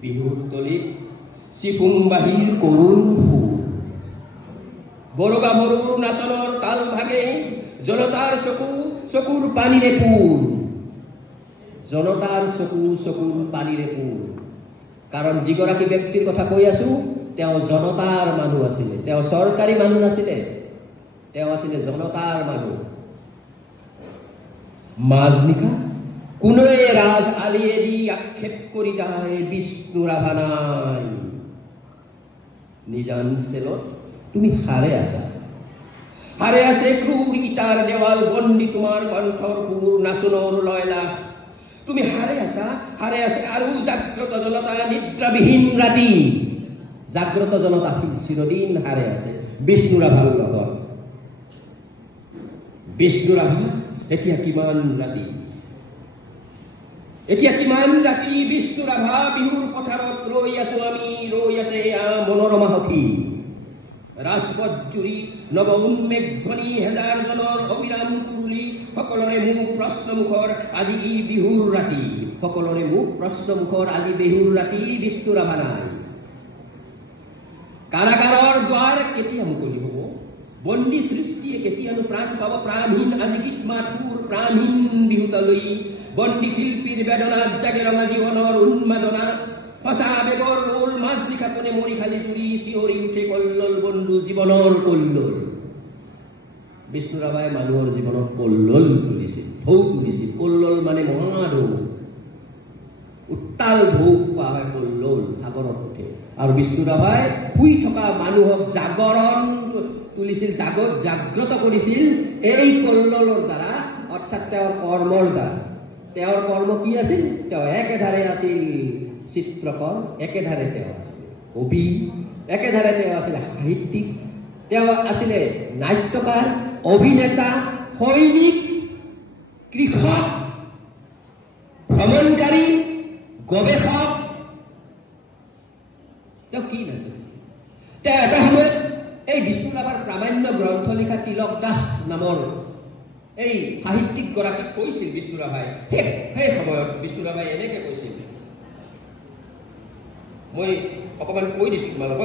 বিহুৰ তলিত চিফুং বাহিৰ কৰুণ সুৰ বৰগা বৰুৰ নাচনৰ তাল ভাগে জনতাৰ চকুৰ পানীৰে পুৰ জনতাৰ চকুৰ পানীৰে পুৰ কাৰণ যিগৰাকী ব্যক্তিৰ কথা কৈ আছো তেওঁ জনতাৰ মানুহ আছিলে তেওঁ চৰকাৰী মানুহ নাছিলে তেওঁ আছিলে জনতাৰ মানুহ মাজনিশা কোনোৱে ৰাজ আলিয়েদি আক্ষেপ কৰি যায় বিষ্ণু ৰাভা নাই নিজান চেলত তুমি হাৰে আছে ক্ৰূৰ ইটাৰ দেওয়াল বন্দি তোমাৰ কণ্ঠৰ পুৰ নাচনৰ লয়লা তুমি হাৰে আছা আৰু জাগ্ৰত জনতা নিদ্ৰাবিহীন ৰাতি জাগ্ৰত জনতা চিৰদিন হাৰে আছে বিষ্ণু ৰাভাৰ লগত বিষ্ণু ৰাভা এতিয়া কিমান ৰাতি বিষ্ণু ৰাভা বিহুৰ পথাৰত ৰৈ আছো আমি ৰৈ আছে মনোৰমা সখী ৰাজপথ জুৰি নৱ উন্মেঘ ধ্বনি হেজাৰ জনৰ অবিৰাম কুৰুলি সকলোৰে মুখ প্ৰশ্নমুখৰ আজি ই বিহুৰ ৰাতি সকলোৰে মুখ প্ৰশ্নমুখৰ আজি বিহুৰ ৰাতি বিষ্ণু ৰাভা নাই কাৰাগাৰৰ দ্বাৰ কেতিয়া মুকলি হ'ব বন্দী সৃষ্টিয়ে কেতিয়ানো প্ৰাণ পাব প্ৰাণহীন আজি গীত মাতপুৰ প্ৰাণহীন বিহুতালৈ বন্দী শিল্পীৰ বেদনাত জাগে ৰঙা জীৱনৰ উন্মাদনা সঁচা আবেগৰ ৰোল মাছ নিশা কোনে মৰি খালি জুৰি চিঞৰি উঠে কল্লোল বন্ধু জীৱনৰ কল্লোল বিষ্ণু ৰাভাই মানুহৰ জীৱনত কল্লোল তুলিছিল ঢৌ তুলিছিল কল্লোল মানে মহাঢৌ উত্তাল ঢৌ কোৱা হয় কল্লোল সাগৰত উঠে আৰু বিষ্ণু ৰাভাই শুই থকা মানুহক জাগৰণ তুলিছিল জাগ্ৰত কৰিছিল এই কল্লোলৰ দ্বাৰা অৰ্থাৎ তেওঁৰ কৰ্মৰ দ্বাৰা তেওঁৰ কৰ্ম কি আছিল তেওঁ একেধাৰে আছিল চিত্ৰকৰ একেধাৰে তেওঁ আছিল কবি একেধাৰে তেওঁ আছিল সাহিত্যিক তেওঁ আছিলে নাট্যকাৰ অভিনেতা সৈনিক কৃষক ভ্ৰমণকাৰী গৱেষক তেওঁ কি নাছিল তেওঁ এটা সময়ত এই বিষ্ণু ৰাভাৰ প্ৰামাণ্য গ্ৰন্থ লিখা তিলক দাস নামৰ এই সাহিত্যিক গৰাকীক কৈছিল বিষ্ণু ৰাভাই সেই সময়ত বিষ্ণু ৰাভাই এনেকে কৈছিল মই অকমান কৈ দিছো তোমালোকক